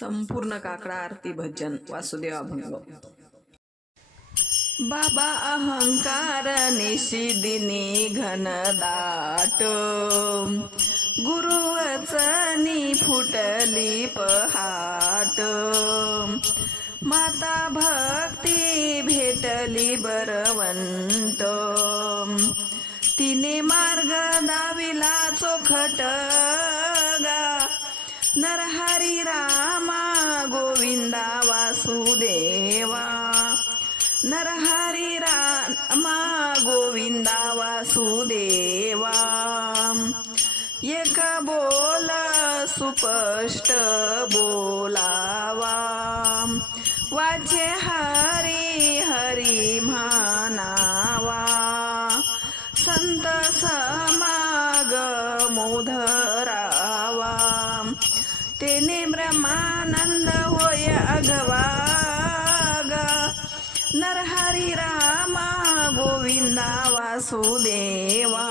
संपूर्ण काकडा आरती भजन. वासुदेव अभंग बाबा अहंकार निशिदिनी घनदाट गुरुवचनी फुटली पहाट. माता भक्ती भेटली बरवंत. तिने मार्ग दाविला चोखट नरहरी रामा गोविंदा वासुदेवा. नरहरी रामा गोविंदा वासुदेवा. एक बोला सुपष्ट बोलावा. वाचे हा तेने ब्रह्मानंद होय अगवागा. नरहरी रामा गोविंदा वासुदेवा.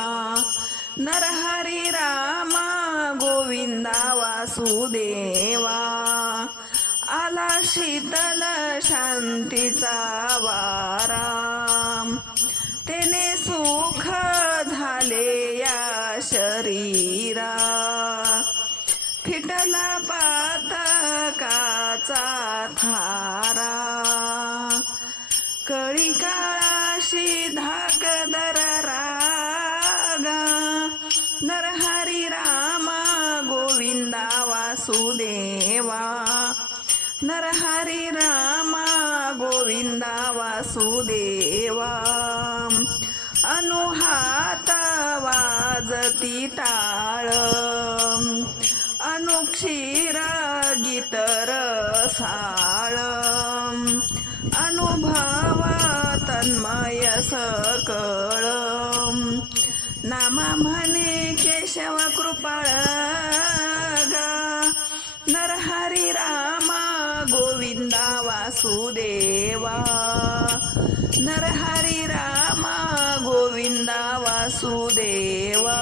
नरहरी रामा गोविंदा वासुदेवा. आला शीतल शांतीचा वारा. तेने सुख झाले या शरीरा फिटला पातकाचा थारा. कळी काळाशी धाक रागा. नरहरी रामा गोविंदा वासुदेवा. नरहरी रामा गोविंदा वासुदेवा. अनुहात वाजती टाळ. अनुक्षीर गीत रसाळ अनुभव तन्मय सकळ। नामा म्हणे केशव कृपाळ गा। नरहरी रामा गोविंदा वासुदेवा। नरहरी रामा गोविंदा वासुदेवा।